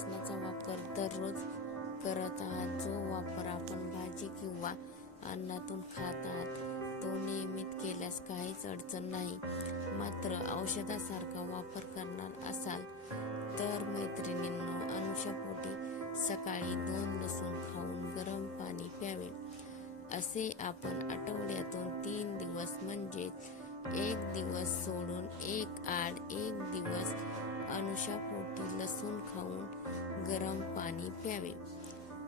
लसणाचा वापर दररोज करत आहात, जो वापर आपण भाजी किंवा अन्नातून खात आहात, तो नियमित केल्यास काहीच अडचण नाही. मात्र औषधासारखा वापर करणार असाल तर मैत्रिणींनो, अनुशापोटी सकाळी 2 लसूण खाऊन गरम पाणी प्यावे. असे आपण आठवड्यातून 3 दिवस म्हणजेच 1 दिवस सोडून 1 आड 1 दिवस अनुशापोटी लसूण खाऊन गरम पाणी प्यावे.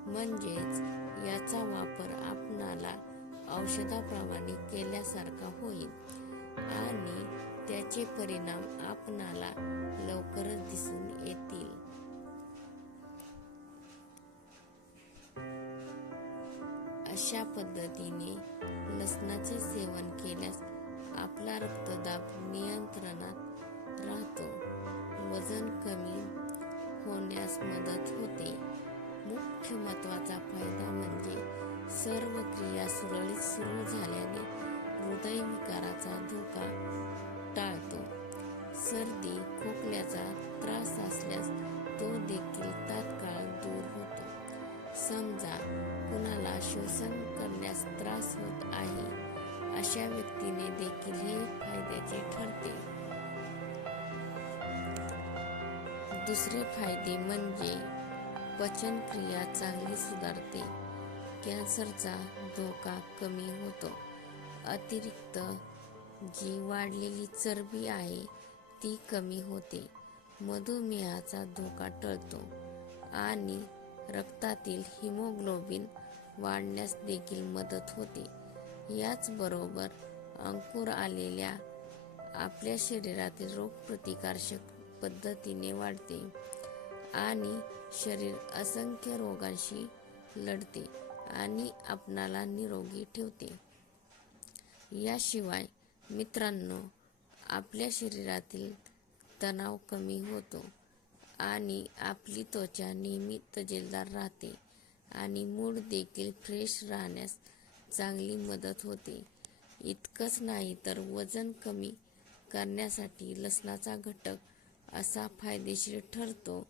म्हणजेच याचा वापर आपणाला औषधाप्रमाणे केल्यासारखा होईल आणि त्याचे परिणाम आपणाला लवकरच दिसून येतील. अशा पद्धतीने लसणाचे सेवन केल्यास आपला रक्तदाब नियंत्रणात राहतो, वजन कमी होण्यास मदत होते. मुख्य महत्त्वाचा फायदा म्हणजे सर्व क्रिया सुरळीत सुरू झाल्याने हृदयविकाराचा धोका टाळतो. सर्दी खोकल्याचा त्रास असल्यास तो देखील तात्काळ दूर होतो. समजा कुणाला श्वसन करण्यास त्रास होत आहे, अशा व्यक्तीने देखील हे फायद्याचे ठरते. दुसरे फायदे म्हणजे पचनक्रिया चांगली सुधारते, कॅन्सरचा धोका कमी होतो, अतिरिक्त जी वाढलेली चरबी आहे ती कमी होते, मधुमेहाचा धोका टळतो आणि रक्तातील हिमोग्लोबिन वाढण्यास देखील मदत होते. याचबरोबर अंकुर आलेल्या आपल्या शरीरातील रोगप्रतिकारशक्ती पद्धतीने वाढते आणि शरीर असंख्य रोगांशी लढते आणि आपणाला निरोगी ठेवते. याशिवाय मित्रांनो, आपल्या शरीरातील तणाव कमी होतो आणि आपली त्वचा नेहमी तजेलदार राहते आणि मूड देखील फ्रेश राहण्यास चांगली मदत होते. इतकंच नाही तर वजन कमी करण्यासाठी लसणाचा घटक असा फायदेशीर ठरतो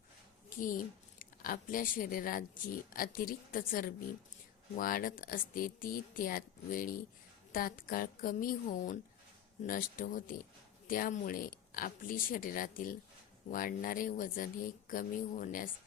की आपल्या शरीरात जी अतिरिक्त चरबी वाढत असते ती त्या वेळी तात्काळ कमी होऊन नष्ट होते. त्यामुळे आपली शरीरातील वाढणारे वजन हे कमी होण्यास